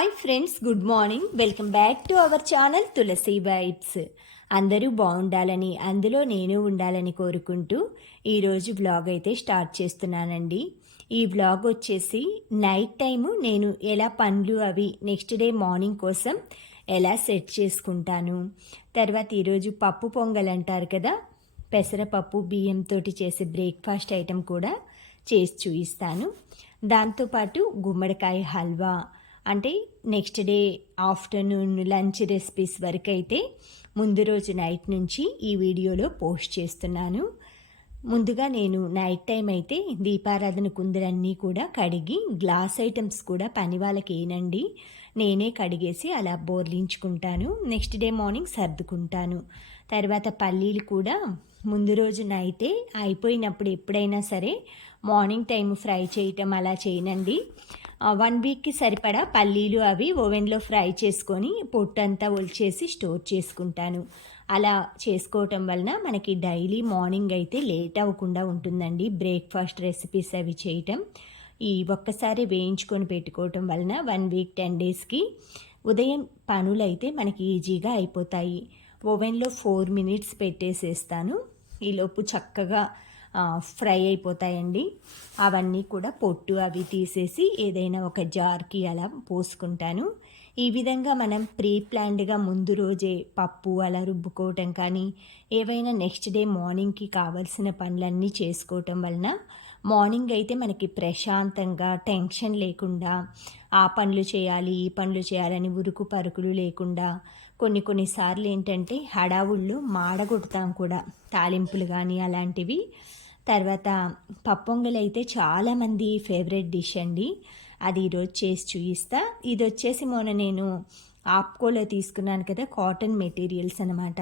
Hi friends, good morning. Welcome back to our channel Tulasi vibes. అందరూ బాగుండాలని, అందులో నేను ఉండాలని కోరుకుంటూ ఈరోజు వ్లాగ్ అయితే స్టార్ట్ చేస్తున్నానండి. ఈ వ్లాగ్ వచ్చేసి నైట్ టైము నేను ఎలా పనులు అవి నెక్స్ట్ డే మార్నింగ్ కోసం ఎలా సెట్ చేసుకుంటాను. తర్వాత ఈరోజు పప్పు పొంగల్ అంటారు కదా, పెసరపప్పు బియ్యంతో చేసే బ్రేక్ఫాస్ట్ ఐటెం కూడా చేసి చూపిస్తాను. దాంతోపాటు గుమ్మడికాయ హల్వా, అంటే next day afternoon lunch recipes వరకు అయితే ముందు రోజు నైట్ నుంచి ఈ వీడియోలో పోస్ట్ చేస్తున్నాను. ముందుగా నేను నైట్ టైం అయితే దీపారాధన కుందులన్నీ కూడా కడిగి గ్లాస్ ఐటమ్స్ కూడా పని వాళ్ళకి ఏనండి నేనే కడిగేసి అలా బోర్లించుకుంటాను. నెక్స్ట్ డే మార్నింగ్ సర్దుకుంటాను. తర్వాత పల్లీలు కూడా ముందు రోజు నైటే అయిపోయినప్పుడు ఎప్పుడైనా సరే మార్నింగ్ టైం ఫ్రై చేయటం అలా చేయనండి. 1 వీక్కి సరిపడా పల్లీలు అవి ఓవెన్లో ఫ్రై చేసుకొని పొట్టంతా ఒలిచేసి స్టోర్ చేసుకుంటాను. అలా చేసుకోవటం వలన మనకి డైలీ మార్నింగ్ అయితే లేట్ అవ్వకుండా ఉంటుందండి బ్రేక్ఫాస్ట్ రెసిపీస్ అవి చేయటం. ఈ ఒక్కసారి వేయించుకొని పెట్టుకోవటం వలన 1 వీక్ 10 డేస్కి ఉదయం పనులు అయితే మనకి ఈజీగా అయిపోతాయి. ఓవెన్లో 4 మినిట్స్ పెట్టేసేస్తాను. ఈలోపు చక్కగా ఫ్రై అయిపోతాయండి. అవన్నీ కూడా పొట్టు అవి తీసేసి ఏదైనా ఒక జార్కి అలా పోసుకుంటాను. ఈ విధంగా మనం ప్రీ ప్లాన్డ్గా ముందు రోజే పప్పు అలా రుబ్బుకోవటం కానీ ఏవైనా నెక్స్ట్ డే మార్నింగ్కి కావాల్సిన పనులన్నీ చేసుకోవటం వలన మార్నింగ్ అయితే మనకి ప్రశాంతంగా టెన్షన్ లేకుండా ఆ పనులు చేయాలి ఈ పనులు చేయాలని ఉరుకు పరుకులు లేకుండా కొన్నిసార్లు ఏంటంటే హడావుళ్ళు మాడగొడతాం కూడా, తాలింపులు కానీ అలాంటివి. తర్వాత పప్పొంగల్ అయితే చాలామంది ఫేవరెట్ డిష్ అండి. అది ఈరోజు చేసి చూపిస్తా. ఇది వచ్చేసి మొన్న నేను ఆప్కోలో తీసుకున్నాను కదా, కాటన్ మెటీరియల్స్ అనమాట.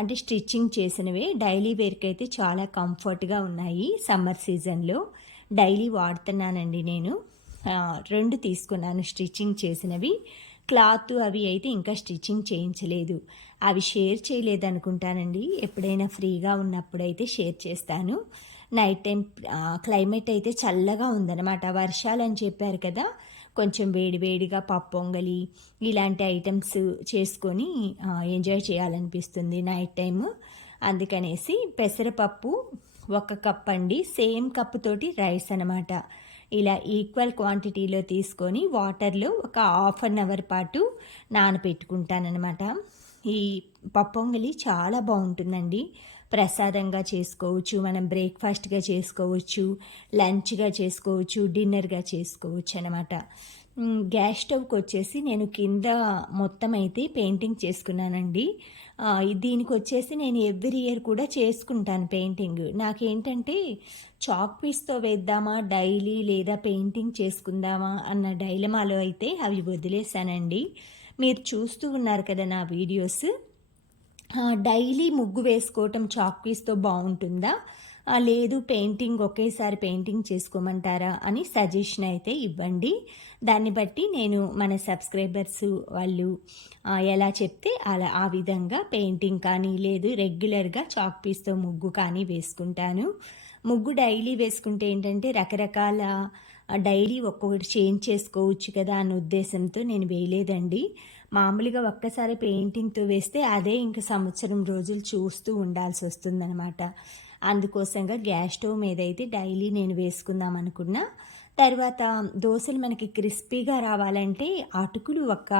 అంటే స్టిచ్చింగ్ చేసినవే, డైలీ వేర్కి అయితే చాలా కంఫర్ట్గా ఉన్నాయి. సమ్మర్ సీజన్లో డైలీ వాడుతున్నానండి నేను. 2 తీసుకున్నాను స్టిచ్చింగ్ చేసినవి. క్లాత్ అవి అయితే ఇంకా స్టిచ్చింగ్ చేయించలేదు. అవి షేర్ చేయలేదు అనుకుంటానండి. ఎప్పుడైనా ఫ్రీగా ఉన్నప్పుడు అయితే షేర్ చేస్తాను. నైట్ టైం క్లైమేట్ అయితే చల్లగా ఉందన్నమాట. వర్షాలు అని చెప్పారు కదా, కొంచెం వేడివేడిగా పప్పొంగలి ఇలాంటి ఐటమ్స్ చేసుకొని ఎంజాయ్ చేయాలనిపిస్తుంది నైట్ టైము. అందుకనేసి పెసరపప్పు 1 కప్ అండి, సేమ్ కప్పుతోటి రైస్ అనమాట. ఇలా ఈక్వల్ క్వాంటిటీలో తీసుకొని వాటర్లో ఒక ½ అన్ అవర్ పాటు నానబెట్టుకుంటానమాట. ఈ పప్పొంగలి చాలా బాగుంటుందండి. ప్రసాదంగా చేసుకోవచ్చు, మనం బ్రేక్ఫాస్ట్గా చేసుకోవచ్చు, లంచ్గా చేసుకోవచ్చు, డిన్నర్గా చేసుకోవచ్చు అనమాట. గ్యాస్ స్టవ్కి వచ్చేసి నేను కింద మొత్తం అయితే పెయింటింగ్ చేసుకున్నానండి. దీనికి వచ్చేసి నేను ఎవ్రీ ఇయర్ కూడా చేసుకుంటాను పెయింటింగ్. నాకేంటంటే చాక్ పీస్తో వేద్దామా డైలీ లేదా పెయింటింగ్ చేసుకుందామా అన్న డైలమాలో అయితే అవి వదిలేశానండి. మీరు చూస్తూ ఉన్నారు కదా నా వీడియోస్. డైలీ ముగ్గు వేసుకోవటం చాక్ పీస్తో బాగుంటుందా, లేదు పెయింటింగ్ ఒకేసారి పెయింటింగ్ చేసుకోమంటారా అని సజెషన్ అయితే ఇవ్వండి. దాన్ని బట్టి నేను మన సబ్స్క్రైబర్స్ వాళ్ళు ఎలా చెప్తే అలా ఆ విధంగా పెయింటింగ్ కానీ లేదు రెగ్యులర్గా చాక్ పీస్తో ముగ్గు కానీ వేసుకుంటాను. ముగ్గు డైలీ వేసుకుంటే ఏంటంటే రకరకాల డైలీ ఒక్కొక్కటి చేంజ్ చేసుకోవచ్చు కదా అన్న ఉద్దేశంతో నేను వేయలేదండి. మామూలుగా ఒక్కసారి పెయింటింగ్తో వేస్తే అదే ఇంక సంవత్సరం రోజులు చూస్తూ ఉండాల్సి వస్తుందన్నమాట. అందుకోసంగా గ్యాస్ స్టవ్ మీద అయితే డైలీ నేను వేసుకుందాం అనుకున్నా. తర్వాత దోశలు మనకి క్రిస్పీగా రావాలంటే అటుకులు ఒక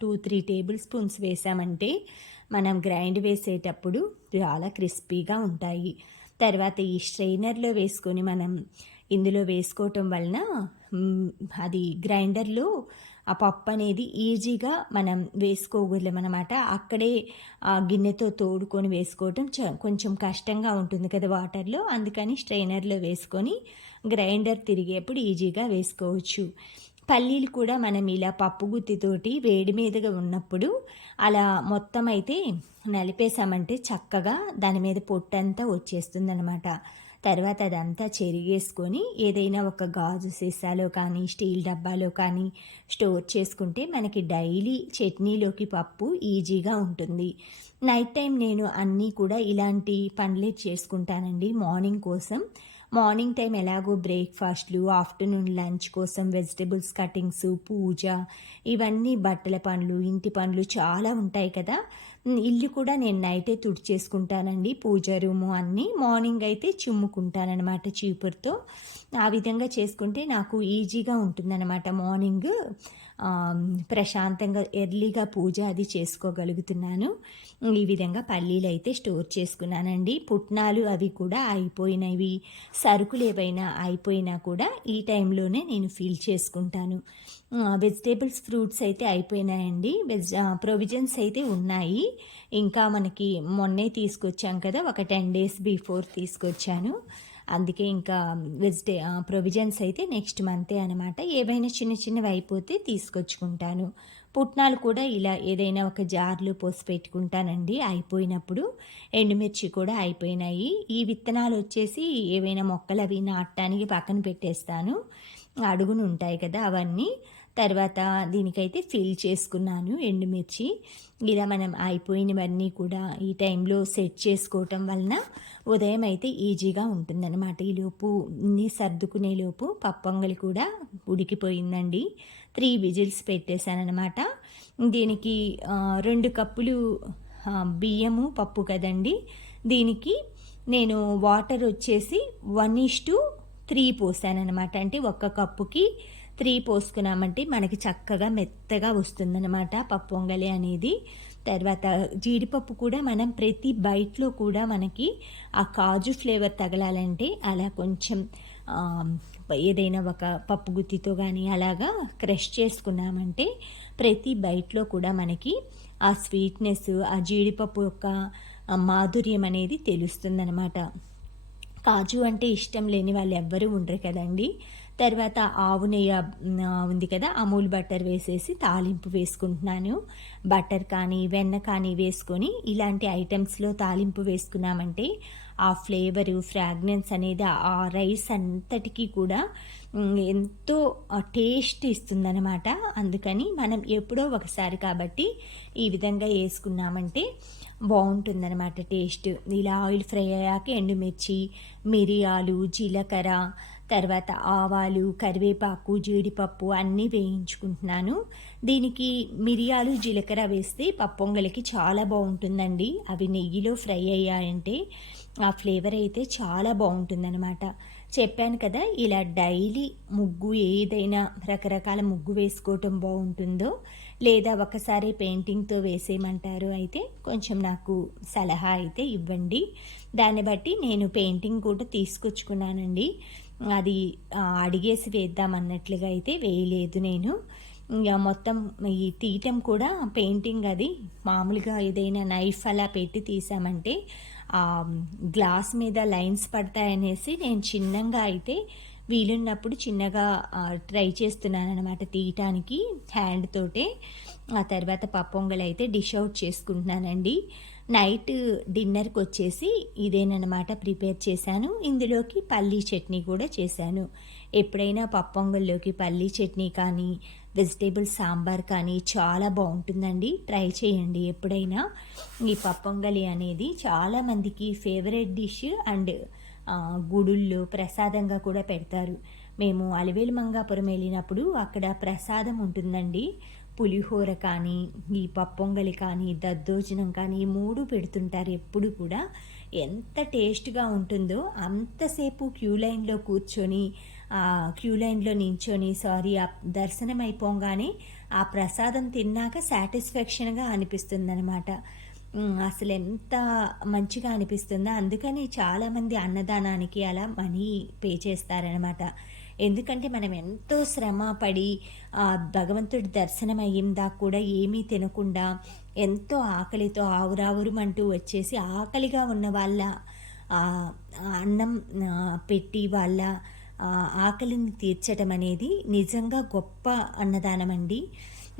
2-3 టేబుల్ స్పూన్స్ వేసామంటే మనం గ్రైండ్ వేసేటప్పుడు చాలా క్రిస్పీగా ఉంటాయి. తర్వాత ఈ స్ట్రైనర్లో వేసుకొని మనం ఇందులో వేసుకోవటం వలన అది గ్రైండర్లో ఆ పప్పు అనేది ఈజీగా మనం వేసుకోగలమన్నమాట. అక్కడే ఆ గిన్నెతో తోడుకొని వేసుకోవటం కొంచెం కష్టంగా ఉంటుంది కదా వాటర్లో. అందుకని స్ట్రైనర్లో వేసుకొని గ్రైండర్ తిరిగేప్పుడు ఈజీగా వేసుకోవచ్చు. పల్లీలు కూడా మనం ఇలా పప్పు గుత్తితోటి వేడి మీదగా ఉన్నప్పుడు అలా మొత్తం అయితే నలిపేసామంటే చక్కగా దాని మీద పొట్టంతా వచ్చేస్తుందన్నమాట. తర్వాత అదంతా చెరిగేసుకొని ఏదైనా ఒక గాజు సీసాలో కానీ స్టీల్ డబ్బాలో కానీ స్టోర్ చేసుకుంటే మనకి డైలీ చట్నీలోకి పప్పు ఈజీగా ఉంటుంది. నైట్ టైం నేను అన్నీ కూడా ఇలాంటి పనులే చేసుకుంటానండి మార్నింగ్ కోసం. మార్నింగ్ టైం ఎలాగో బ్రేక్ఫాస్ట్లు, ఆఫ్టర్నూన్ లంచ్ కోసం వెజిటబుల్స్ కటింగ్స్, పూజ, ఇవన్నీ బట్టల పనులు, ఇంటి పనులు చాలా ఉంటాయి కదా. ఇల్లు కూడా నేను నైటే తుడిచేసుకుంటానండి. పూజ రూము అన్నీ మార్నింగ్ అయితే చిమ్ముకుంటాననమాట చీపురుతో. ఆ విధంగా చేసుకుంటే నాకు ఈజీగా ఉంటుందన్నమాట. మార్నింగ్ ప్రశాంతంగా ఎర్లీగా పూజ అది చేసుకోగలుగుతున్నాను. ఈ విధంగా పల్లీలైతే స్టోర్ చేసుకున్నానండి. పుట్నాలు అవి కూడా అయిపోయినవి, సరుకులు ఏవైనా అయిపోయినా కూడా ఈ టైంలోనే నేను ఫిల్ చేసుకుంటాను. వెజిటేబుల్స్, ఫ్రూట్స్ అయితే అయిపోయినాయండి. ప్రొవిజన్స్ అయితే ఉన్నాయి. ఇంకా మనకి మొన్నే తీసుకొచ్చాం కదా, ఒక 10 డేస్ బిఫోర్ తీసుకొచ్చాను. అందుకే ఇంకా ప్రొవిజన్స్ అయితే నెక్స్ట్ మంతే అనమాట. ఏవైనా చిన్న చిన్నవి అయిపోతే తీసుకొచ్చుకుంటాను. పుట్నాలు కూడా ఇలా ఏదైనా ఒక జార్లో పోసి పెట్టుకుంటానండి అయిపోయినప్పుడు. ఎండుమిర్చి కూడా అయిపోయినాయి. ఈ విత్తనాలు వచ్చేసి ఏవైనా మొక్కలు అవి నాటడానికి పక్కన పెట్టేస్తాను. అడుగున ఉంటాయి కదా అవన్నీ. తర్వాత దీనికైతే ఫిల్ చేసుకున్నాను ఎండుమిర్చి. ఇలా మనం అయిపోయినవన్నీ కూడా ఈ టైంలో సెట్ చేసుకోవటం వలన ఉదయం అయితే ఈజీగా ఉంటుందన్నమాట. ఈలోపు ఇన్ని సర్దుకునేలోపు పప్పొంగలి కూడా ఉడికిపోయిందండి. 3 విజిల్స్ పెట్టేశానమాట. దీనికి 2 కప్పులు బియ్యము పప్పు కదండి. దీనికి నేను వాటర్ వచ్చేసి 1:3 పోసానమాట. అంటే ఒక్క కప్పుకి 3 పోసుకున్నామంటే మనకి చక్కగా మెత్తగా వస్తుందన్నమాట పప్పొంగలి అనేది. తర్వాత జీడిపప్పు కూడా మనం ప్రతి బైట్లో కూడా మనకి ఆ కాజు ఫ్లేవర్ తగలాలంటే అలా కొంచెం ఏదైనా ఒక పప్పు గుత్తితో కానీ అలాగా క్రష్ చేసుకున్నామంటే ప్రతి బైట్లో కూడా మనకి ఆ స్వీట్నెస్, ఆ జీడిపప్పు యొక్క మాధుర్యం అనేది తెలుస్తుందన్నమాట. కాజు అంటే ఇష్టం లేని వాళ్ళు ఎవ్వరూ ఉండరు కదండి. తర్వాత ఆవు నెయ్యి ఉంది కదా, అమూల్ బటర్ వేసేసి తాలింపు వేసుకుంటున్నాను. బటర్ కానీ వెన్న కానీ వేసుకొని ఇలాంటి ఐటమ్స్లో తాలింపు వేసుకున్నామంటే ఆ ఫ్లేవరు, ఫ్రాగ్రెన్స్ అనేది ఆ రైస్ అంతటికీ కూడా ఎంతో టేస్ట్ ఇస్తుందన్నమాట. అందుకని మనం ఎప్పుడో ఒకసారి కాబట్టి ఈ విధంగా వేసుకున్నామంటే బాగుంటుందన్నమాట టేస్ట్. ఇలా ఆయిల్ ఫ్రై అయ్యాక ఎండుమిర్చి, మిరియాలు, జీలకర్ర, తర్వాత ఆవాలు, కరివేపాకు, జీడిపప్పు అన్నీ వేయించుకుంటున్నాను. దీనికి మిరియాలు, జీలకర్ర వేస్తే పప్పొంగలికి చాలా బాగుంటుందండి. అవి నెయ్యిలో ఫ్రై అయ్యాయంటే ఆ ఫ్లేవర్ అయితే చాలా బాగుంటుందన్నమాట. చెప్పాను కదా, ఇలా డైలీ ముగ్గు ఏదైనా రకరకాల ముగ్గు వేసుకోవటం బాగుంటుందో, లేదా ఒకసారి పెయింటింగ్తో వేసేయమంటారు అయితే కొంచెం నాకు సలహా అయితే ఇవ్వండి. దాన్ని బట్టి నేను పెయింటింగ్ కూడా తీసుకొచ్చుకున్నానండి. అది అడిగేసి వేద్దామన్నట్లుగా అయితే వేయలేదు నేను. ఇక మొత్తం ఈ తీయటం కూడా పెయింటింగ్ అది మామూలుగా ఏదైనా నైఫ్ అలా పెట్టి తీసామంటే గ్లాస్ మీద లైన్స్ పడతాయనేసి నేను చిన్నగా అయితే వీలున్నప్పుడు చిన్నగా ట్రై చేస్తున్నాను అనమాట తీయటానికి హ్యాండ్ తోటే. ఆ తర్వాత పప్పొంగల్ అయితే డిష్ అవుట్ చేసుకుంటున్నానండి. నైట్ డిన్నర్కి వచ్చేసి ఇదేనమాట ప్రిపేర్ చేశాను. ఇందులోకి పల్లీ చట్నీ కూడా చేశాను. ఎప్పుడైనా పప్పొంగల్లోకి పల్లీ చట్నీ కానీ వెజిటేబుల్ సాంబార్ కానీ చాలా బాగుంటుందండి. ట్రై చేయండి ఎప్పుడైనా. ఈ పప్పొంగలి అనేది చాలామందికి ఫేవరెట్ డిష్ అండ్ గుడుల్లో ప్రసాదంగా కూడా పెడతారు. మేము అలివేలు మంగాపురం వెళ్ళినప్పుడు అక్కడ ప్రసాదం ఉంటుందండి. పులిహోర కానీ, ఈ పప్పొంగలి కానీ, దద్దోజనం కానీ, ఈ 3 పెడుతుంటారు ఎప్పుడు కూడా. ఎంత టేస్ట్గా ఉంటుందో అంతసేపు క్యూ లైన్లో కూర్చొని క్యూ లైన్లో నించొని ఆ దర్శనం అయిపోగానే ఆ ప్రసాదం తిన్నాక సాటిస్ఫాక్షన్గా అనిపిస్తుందన్నమాట. అసలు ఎంత మంచిగా అనిపిస్తుందో. అందుకని చాలామంది అన్నదానానికి అలా మనీ పే చేస్తారనమాట. ఎందుకంటే మనం ఎంతో శ్రమ పడి భగవంతుడి దర్శనం అయ్యిందా కూడా ఏమీ తినకుండా ఎంతో ఆకలితో ఆవురావురమంటూ వచ్చేసి ఆకలిగా ఉన్న వాళ్ళ అన్నం పెట్టి వాళ్ళ ఆకలిని తీర్చడం అనేది నిజంగా గొప్ప అన్నదానం అండి.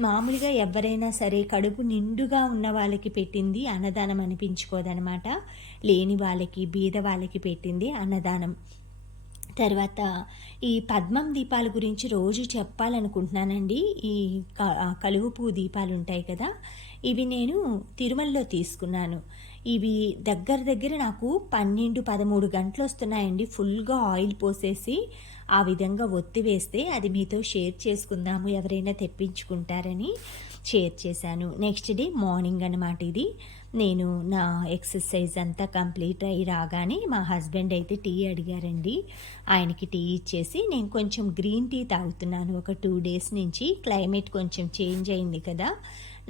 మామూలుగా ఎవరైనా సరే కడుపు నిండుగా ఉన్న వాళ్ళకి పెట్టింది అన్నదానం అనిపించుకోదనమాట. లేని వాళ్ళకి, బీద వాళ్ళకి పెట్టింది అన్నదానం. తర్వాత ఈ పద్మం దీపాల గురించి రోజు చెప్పాలనుకుంటున్నానండి. ఈ కలువ పువ్వు దీపాలు ఉంటాయి కదా, ఇవి నేను తిరుమలలో తీసుకున్నాను. ఇవి దగ్గర దగ్గర నాకు 12, 13 గంటలు వస్తున్నాయండి. ఫుల్గా ఆయిల్ పోసేసి ఆ విధంగా ఒత్తి వేస్తే అది మీతో షేర్ చేసుకుందాము, ఎవరైనా తెప్పించుకుంటారని షేర్ చేశాను. నెక్స్ట్ డే మార్నింగ్ అనమాట ఇది. నేను నా ఎక్సర్సైజ్ అంతా కంప్లీట్ అయ్యి రాగానే మా హస్బెండ్ అయితే టీ అడిగారండి. ఆయనకి టీ ఇచ్చేసి నేను కొంచెం గ్రీన్ టీ తాగుతున్నాను. ఒక 2 డేస్ నుంచి క్లైమేట్ కొంచెం చేంజ్ అయింది కదా!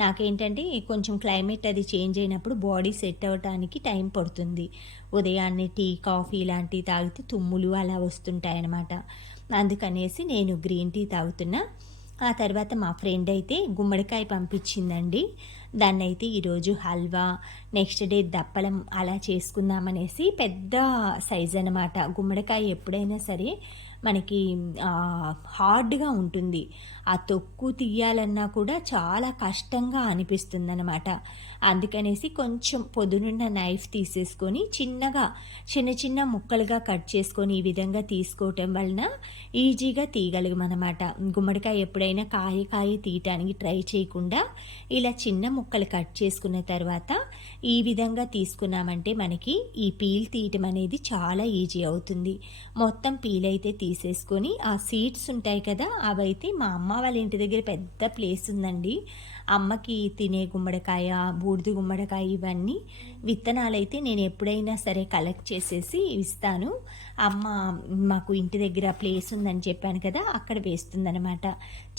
నాకేంటంటే కొంచెం క్లైమేట్ అది చేంజ్ అయినప్పుడు బాడీ సెట్ అవ్వటానికి టైం పడుతుంది. ఉదయాన్నే టీ, కాఫీ ఇలాంటివి తాగితే తుమ్ములు అలా వస్తుంటాయన్నమాట. అందుకనేసి నేను గ్రీన్ టీ తాగుతున్నా. ఆ తర్వాత మా ఫ్రెండ్ అయితే గుమ్మడికాయ పంపించిందండి. దాన్నైతే ఈరోజు హల్వా, నెక్స్ట్ డే దప్పలం అలా చేసుకుందామనేసి పెద్ద సైజ్ అనమాట. గుమ్మడికాయ ఎప్పుడైనా సరే మనకి హార్డ్‌గా ఉంటుంది. ఆ తొక్కు తీయాలన్నా కూడా చాలా కష్టంగా అనిపిస్తుందనమాట. అందుకనేసి కొంచెం పొదునున్న నైఫ్ తీసేసుకొని చిన్నగా చిన్న చిన్న ముక్కలుగా కట్ చేసుకొని ఈ విధంగా తీసుకోవటం వలన ఈజీగా తీయగలమనమాట. గుమ్మడికాయ ఎప్పుడైనా కాయ తీయటానికి ట్రై చేయకుండా ఇలా చిన్న ముక్కలు కట్ చేసుకున్న తర్వాత ఈ విధంగా తీసుకున్నామంటే మనకి ఈ పీల్ తీయటం అనేది చాలా ఈజీ అవుతుంది. మొత్తం పీల్ అయితే తీసేసుకొని ఆ సీడ్స్ ఉంటాయి కదా, అవైతే మా అమ్మ వాళ్ళ ఇంటి దగ్గర పెద్ద ప్లేస్ ఉందండి. అమ్మకి తినే గుమ్మడికాయ, బూడిద గుమ్మడికాయ ఇవన్నీ విత్తనాలైతే నేను ఎప్పుడైనా సరే కలెక్ట్ చేసేసి ఇస్తాను. అమ్మ మాకు ఇంటి దగ్గర ప్లేస్ ఉందని చెప్పాను కదా, అక్కడ వేస్తుందనమాట.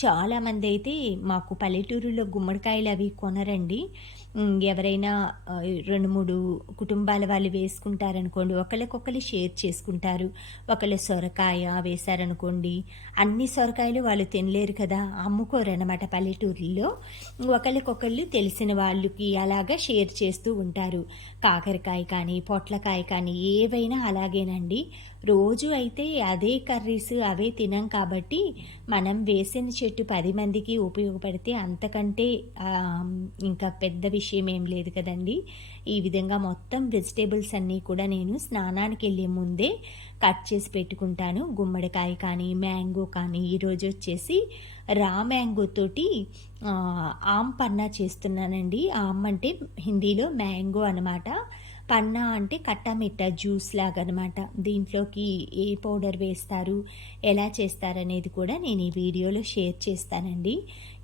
చాలామంది అయితే మాకు పల్లెటూరులో గుమ్మడికాయలు అవి కొనరండి. ఎవరైనా 2, 3 కుటుంబాల వాళ్ళు వేసుకుంటారనుకోండి, ఒకళ్ళకొకళ్ళు షేర్ చేసుకుంటారు. ఒకళ్ళు సొరకాయ వేశారనుకోండి, అన్ని సొరకాయలు వాళ్ళు తినలేరు కదా, అమ్ముకోరనమాట పల్లెటూరుల్లో. ఒకళ్ళకొకళ్ళు తెలిసిన వాళ్ళకి అలాగా షేర్ చేస్తూ ఉంటారు. కాకరకాయ కానీ, పొట్లకాయ కానీ ఏవైనా అలాగేనండి. రోజు అయితే అదే కర్రీస్ అవే తినం కాబట్టి మనం వేసిన చెట్టు 10 మందికి ఉపయోగపడితే అంతకంటే ఇంకా పెద్ద విషయం ఏం లేదు కదండి. ఈ విధంగా మొత్తం వెజిటేబుల్స్ అన్నీ కూడా నేను స్నానానికి వెళ్ళే ముందే కట్ చేసి పెట్టుకుంటాను. గుమ్మడికాయ కానీ, మ్యాంగో కానీ, ఈరోజు వచ్చేసి రా మ్యాంగో తోటి ఆమ్ పన్నా చేస్తున్నానండి. ఆమ్ అంటే హిందీలో మ్యాంగో అనమాట. పన్నా అంటే కట్టామిట్టా జ్యూస్ లాగా అనమాట. దీంట్లోకి ఏ పౌడర్ వేస్తారు, ఎలా చేస్తారనేది కూడా నేను ఈ వీడియోలో షేర్ చేస్తానండి.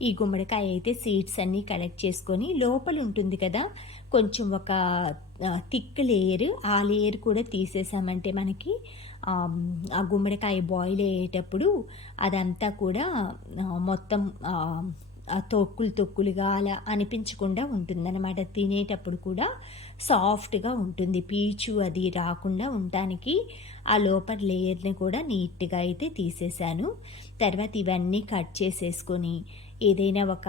ఈ గుమ్మడికాయ అయితే సీడ్స్ అన్నీ కలెక్ట్ చేసుకొని లోపల ఉంటుంది కదా కొంచెం ఒక థిక్ లేయర్, ఆ లేయర్ కూడా తీసేసామంటే మనకి ఆ గుమ్మడికాయ బాయిల్ అయ్యేటప్పుడు అదంతా కూడా మొత్తం తొక్కులుగా అలా అనిపించకుండా ఉంటుందన్నమాట. తినేటప్పుడు కూడా సాఫ్ట్గా ఉంటుంది. పీచు అది రాకుండా ఉండటానికి ఆ లోపల లేయర్ని కూడా నీట్గా అయితే తీసేసాను. తర్వాత ఇవన్నీ కట్ చేసేసుకొని ఏదైనా ఒక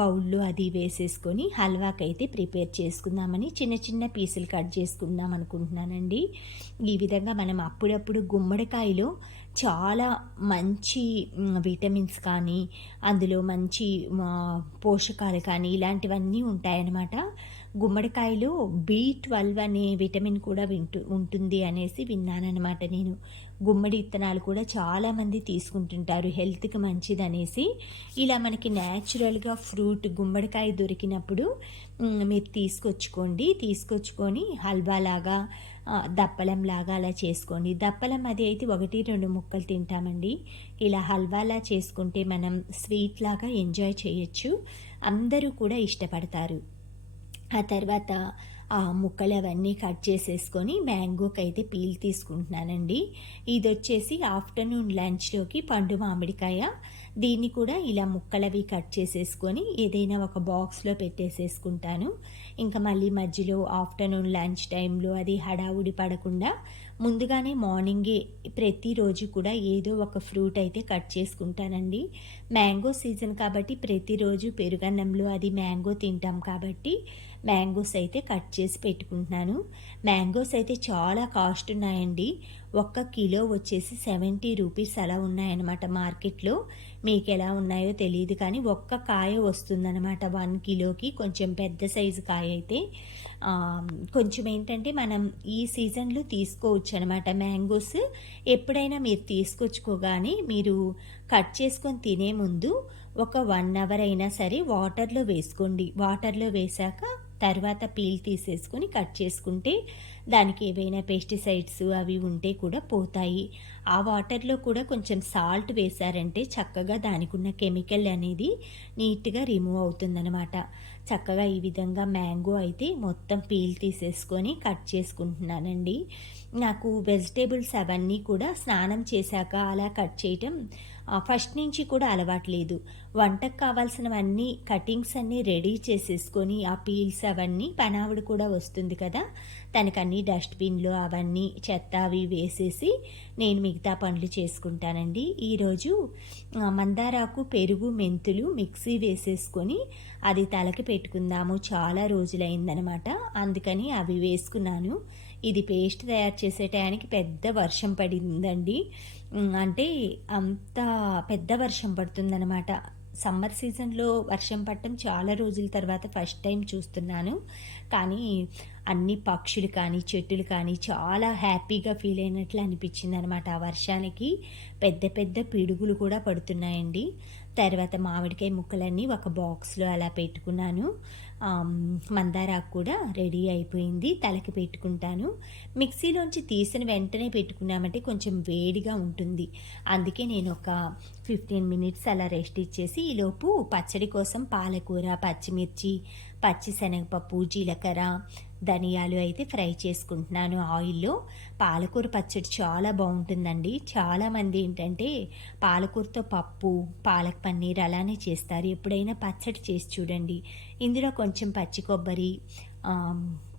బౌల్లో అది వేసేసుకొని హల్వాకైతే ప్రిపేర్ చేసుకుందామని చిన్న చిన్న పీసులు కట్ చేసుకుందాం అనుకుంటున్నానండి. ఈ విధంగా మనం అప్పుడప్పుడు గుమ్మడికాయలో చాలా మంచి విటమిన్స్ కానీ, అందులో మంచి పోషకాలు కానీ ఇలాంటివన్నీ ఉంటాయన్నమాట. గుమ్మడికాయలో B12 అనే విటమిన్ కూడా ఉంటుంది అనేసి విన్నానన్నమాట నేను. గుమ్మడి విత్తనాలు కూడా చాలామంది తీసుకుంటుంటారు హెల్త్కి మంచిదనేసి. ఇలా మనకి న్యాచురల్గా ఫ్రూట్ గుమ్మడికాయ దొరికినప్పుడు మీరు తీసుకొచ్చుకొని హల్వాలాగా, దప్పలంలాగా అలా చేసుకోండి. దప్పలం అది అయితే 1, 2 ముక్కలు తింటామండి. ఇలా హల్వాలా చేసుకుంటే మనం స్వీట్ లాగా ఎంజాయ్ చేయొచ్చు. అందరూ కూడా ఇష్టపడతారు. ఆ తర్వాత ఆ ముక్కలు అవన్నీ కట్ చేసేసుకొని మ్యాంగోకి అయితే పీల్ తీసుకుంటున్నానండి. ఇది వచ్చేసి ఆఫ్టర్నూన్ లంచ్లోకి పండు మామిడికాయ. దీన్ని కూడా ఇలా ముక్కలవి కట్ చేసేసుకొని ఏదైనా ఒక బాక్స్లో పెట్టేసేసుకుంటాను. ఇంకా మళ్ళీ మధ్యలో ఆఫ్టర్నూన్ లంచ్ టైంలో అది హడావుడి పడకుండా ముందుగానే మార్నింగే ప్రతిరోజు కూడా ఏదో ఒక ఫ్రూట్ అయితే కట్ చేసుకుంటానండి. మ్యాంగో సీజన్ కాబట్టి ప్రతిరోజు పెరుగన్నంలో అది మ్యాంగో తింటాం కాబట్టి మ్యాంగోస్ అయితే కట్ చేసి పెట్టుకుంటున్నాను. మ్యాంగోస్ అయితే చాలా కాస్ట్ ఉన్నాయండి. 1 కిలో వచ్చేసి 70 రూపీస్ అలా ఉన్నాయన్నమాట మార్కెట్లో. మీకు ఎలా ఉన్నాయో తెలియదు కానీ ఒక్క కాయ వస్తుందన్నమాట 1 కిలోకి. కొంచెం పెద్ద సైజు కాయ అయితే కొంచెం ఏంటంటే మనం ఈ సీజన్లో తీసుకోవచ్చు అనమాట. మ్యాంగోస్ ఎప్పుడైనా మీరు తీసుకొచ్చుకోగానే మీరు కట్ చేసుకొని తినే ముందు ఒక 1 అవర్ అయినా సరే వాటర్లో వేసుకోండి. వాటర్లో వేశాక తర్వాత పీల్ తీసేసుకొని కట్ చేసుకుంటే దానికి ఏవైనా పెస్టిసైడ్స్ అవి ఉంటే కూడా పోతాయి. ఆ వాటర్లో కూడా కొంచెం సాల్ట్ వేశారంటే చక్కగా దానికి ఉన్న కెమికల్ అనేది నీట్గా రిమూవ్ అవుతుందనమాట. చక్కగా ఈ విధంగా మ్యాంగో అయితే మొత్తం పీల్ తీసేసుకొని కట్ చేసుకుంటున్నానండి. నాకు వెజిటేబుల్స్ అవన్నీ కూడా స్నానం చేశాక అలా కట్ చేయటం ఫస్ట్ నుంచి కూడా అలవాట్లేదు. వంటకు కావాల్సినవన్నీ కటింగ్స్ అన్నీ రెడీ చేసేసుకొని ఆ పీల్స్ అవన్నీ పనావిడ కూడా వస్తుంది కదా, తనకన్నీ డస్ట్బిన్లో అవన్నీ చెత్త అవి వేసేసి నేను మిగతా పనులు చేసుకుంటానండి. ఈరోజు మందారాకు, పెరుగు, మెంతులు మిక్సీ వేసేసుకొని అది తలకి పెట్టుకుందాము, చాలా రోజులైందనమాట. అందుకని అవి వేసుకున్నాను. ఇది పేస్ట్ తయారు చేసే టయానికి పెద్ద వర్షం పడిందండి. అంటే అంత పెద్ద వర్షం పడుతుందనమాట. సమ్మర్ సీజన్‌లో వర్షం పడటం చాలా రోజుల తర్వాత ఫస్ట్ టైం చూస్తున్నాను. కానీ అన్ని పక్షులు కానీ, చెట్టులు కానీ చాలా హ్యాపీగా ఫీల్ అయినట్లు అనిపించిందనమాట. ఆ వర్షానికి పెద్ద పెద్ద పిడుగులు కూడా పడుతున్నాయండి. తర్వాత మామిడికాయ ముక్కలన్నీ ఒక బాక్స్‌లో అలా పెట్టుకున్నాను. మందారాకు కూడా రెడీ అయిపోయింది. తలకి పెట్టుకుంటాను. మిక్సీలోంచి తీసిన వెంటనే పెట్టుకున్నామంటే కొంచెం వేడిగా ఉంటుంది. అందుకే నేను ఒక 15 మినిట్స్ అలా రెస్ట్ ఇచ్చేసి ఈలోపు పచ్చడి కోసం పాలకూర, పచ్చిమిర్చి, పచ్చిశనగపప్పు, జీలకర్ర, ధనియాలు అయితే ఫ్రై చేసుకుంటున్నాను ఆయిల్‌లో. పాలకూర పచ్చడి చాలా బాగుంటుందండి. చాలామంది ఏంటంటే పాలకూరతో పప్పు, పాలక్ పన్నీర్ అలానే చేస్తారు. ఎప్పుడైనా పచ్చడి చేసి చూడండి. ఇందులో కొంచెం పచ్చి కొబ్బరి,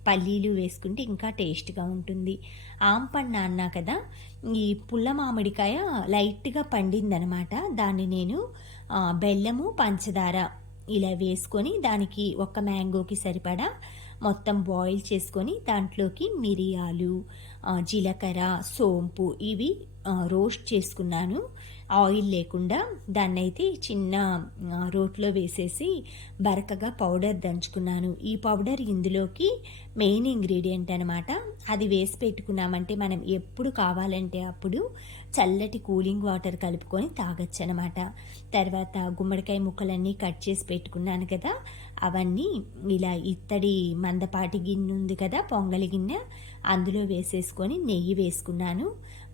పల్లీలు వేసుకుంటే ఇంకా టేస్ట్‌గా ఉంటుంది. ఆంపన్న అన్నా కదా, ఈ పుల్ల మామిడికాయ లైట్‌గా పండిందనమాట. దాన్ని నేను బెల్లము, పంచదార ఇలా వేసుకొని దానికి ఒక మ్యాంగోకి సరిపడా మొత్తం బాయిల్ చేసుకొని దాంట్లోకి మిరియాలు, జీలకర్ర, సోంపు ఇవి రోస్ట్ చేసుకున్నాను. ఆయిల్ లేకుండా దాన్నైతే చిన్న రోట్లో వేసేసి బరకగా పౌడర్ దంచుకున్నాను. ఈ పౌడర్ ఇందులోకి మెయిన్ ఇంగ్రీడియంట్ అనమాట. అది వేసి పెట్టుకున్నామంటే మనం ఎప్పుడు కావాలంటే అప్పుడు చల్లటి కూలింగ్ వాటర్ కలుపుకొని తాగొచ్చు అనమాట. తర్వాత గుమ్మడికాయ ముక్కలన్నీ కట్ చేసి పెట్టుకున్నాను కదా, అవన్నీ ఇలా ఇత్తడి మందపాటి గిన్నె ఉంది కదా, పొంగలి గిన్నె, అందులో వేసేసుకొని నెయ్యి వేసుకున్నాను.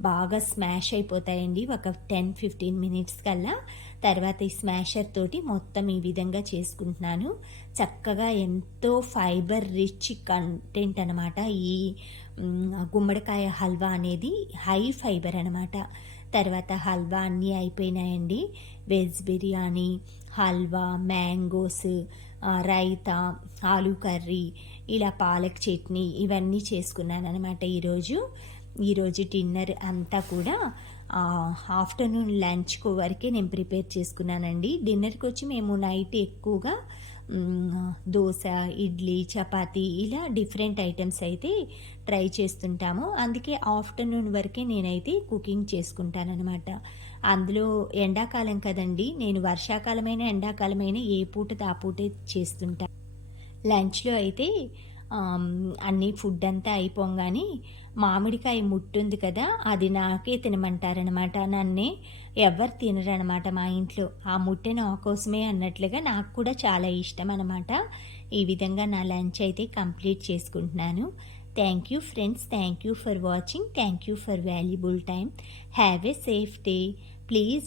బాగా స్మాష్ అయిపోతాయండి ఒక 10-15 మినిట్స్ కల్లా. తర్వాత ఈ స్మాషర్ తోటి మొత్తం ఈ విధంగా చేసుకుంటున్నాను. చక్కగా ఎంతో ఫైబర్ రిచ్ కంటెంట్ అనమాట ఈ గుమ్మడికాయ హల్వా అనేది. హై ఫైబర్ అనమాట. తర్వాత హల్వా అన్నీ అయిపోయినాయండి. Veg biryani, halwa, mangoes, raita, aloo curry, ఇలా పాలక్ చట్నీ ఇవన్నీ చేసుకున్నాను అనమాట ఈరోజు డిన్నర్ అంతా కూడా ఆఫ్టర్నూన్ లంచ్కు వరకే నేను ప్రిపేర్ చేసుకున్నానండి. డిన్నర్కి వచ్చి మేము నైట్ ఎక్కువగా దోశ, ఇడ్లీ, చపాతీ ఇలా డిఫరెంట్ ఐటమ్స్ అయితే ట్రై చేస్తుంటాము. అందుకే ఆఫ్టర్నూన్ వరకే నేనైతే కుకింగ్ చేసుకుంటానన్నమాట. అందులో ఎండాకాలం కదండి, నేను వర్షాకాలమైన ఎండాకాలమైన ఏ పూటది ఆ పూటే చేస్తుంటా. లంచ్లో అయితే అన్నీ ఫుడ్ అంతా అయిపోగానే మామిడికాయ ముట్టుంది కదా, అది నాకే తినమంటారనమాట. నన్నే ఎవరు తినరనమాట మా ఇంట్లో. ఆ ముట్టె నా కోసమే అన్నట్లుగా నాకు కూడా చాలా ఇష్టం అనమాట. ఈ విధంగా నా లంచ్ అయితే కంప్లీట్ చేసుకుంటున్నాను. Thank you friends, thank you for watching, thank you for valuable time. Have a safe day. Please